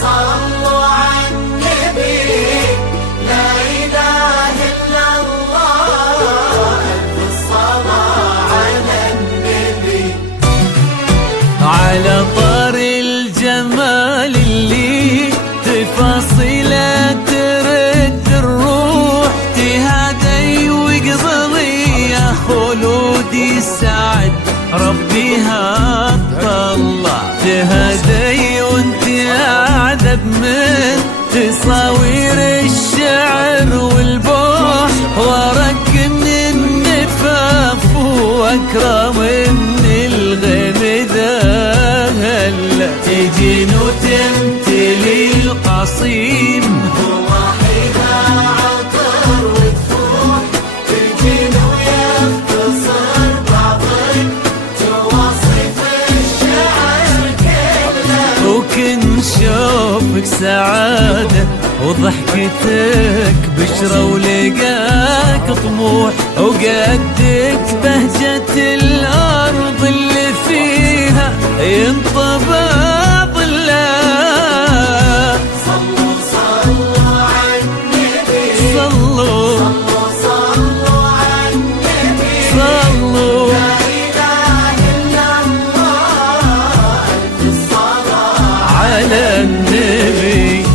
صلوا على النبي، لا إله إلا الله، ألف الصلاة على النبي. على طار الجمال اللي تفاصيله ترد الروح، تهادي وقبضي يا خلودي سعد ربي هالطلع، تهادي وانت اعذب من تصاوير الشعر والبوح، وارق من النفاف واكرم من الغيم ذهل، تجين وتمتلي القصيم وواحدها عطر وتفوح، تجين ويختصر بعضك تواصف الشعر كله، وكن شوفك سعادة وضحكتك بشرة ولقاك طموح، وقدك بهجة الأرض اللي فيها ينطبع ظلها. صلوا صلوا على النبي، صلوا صلوا صلوا على النبي، صلوا لا إله إلا الله، ألف الصلاة على النبي.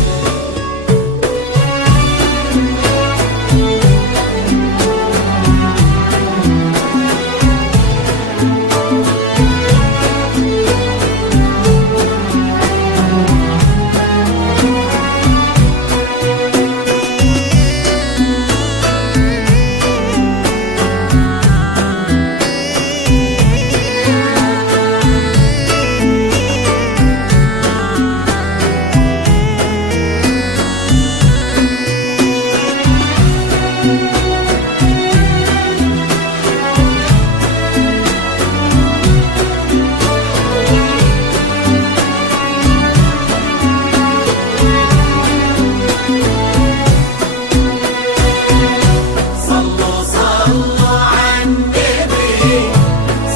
صلوا صلوا على النبي،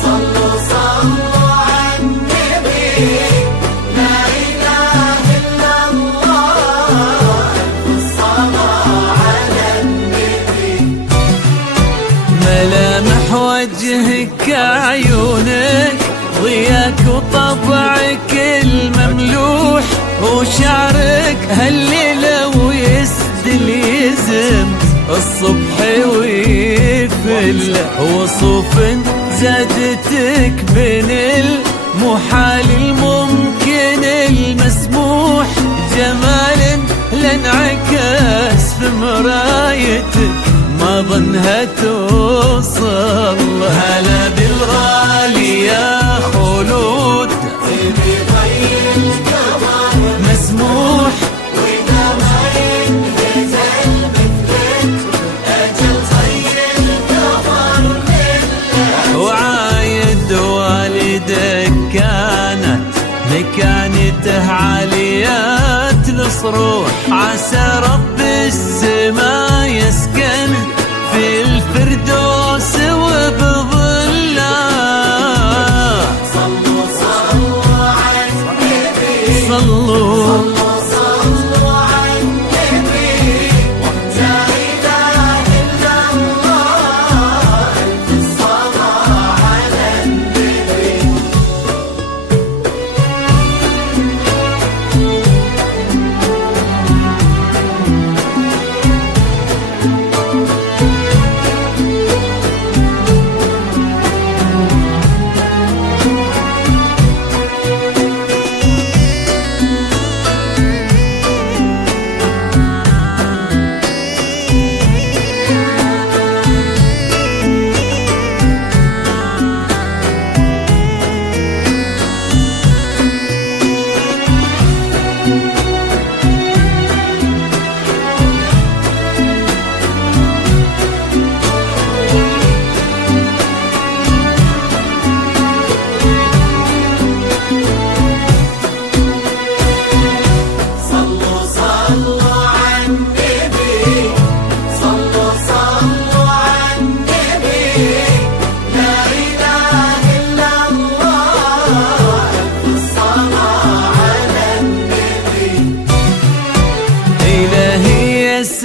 صلوا صلوا على النبي، لا إله إلا الله، ألف الصلاة على النبي. ملامح وجهك عيونك ضياك وطبعك المملوح، وشعرك هالليلة ويسدل يزم الصبح ويفل، وصوف زادتك بين المحال الممكن المسموح، جمال لانعكس في مرايتك ما ظنها توصل، هلا بالغالي يا خلود طيبي غير القمر مسموح، وإذا ما ينهزل مثلك أجل طير القمر لله. وعايد والدك كانت مكانته عاليات الصروح، عسى رب السما يسكن في الفردوس وبظله. صلوا صلوا على النبي، صلوا صلوا صلوا على النبي، لا إله إلا الله، ألف الصلاة على النبي.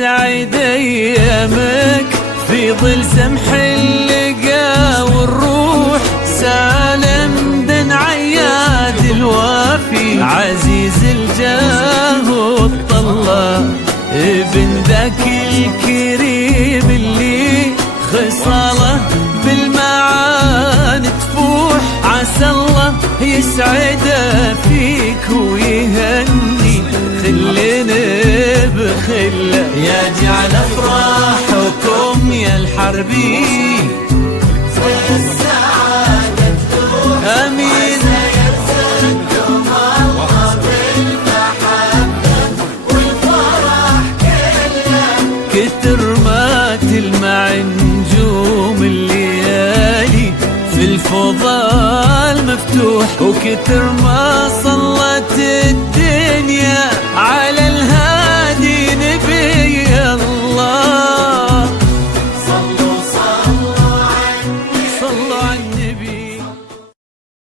تسعد ايامك في ظل سمح اللقا والروح. سالم بن عياد الوافي عزيز الجاه والطلة، ابن ذاك الكريم اللي خصاله بالمعاني تفوح. عسى الله يسعده فيك ويهني خلنا بخله، يا جعل افراحكم يا الحربي السعادة تروح امين. يرزقكم الله بالمحبة والفرح كله. كتر ما تلمع نجوم الليالي في الفضاء المفتوح، وكتر ما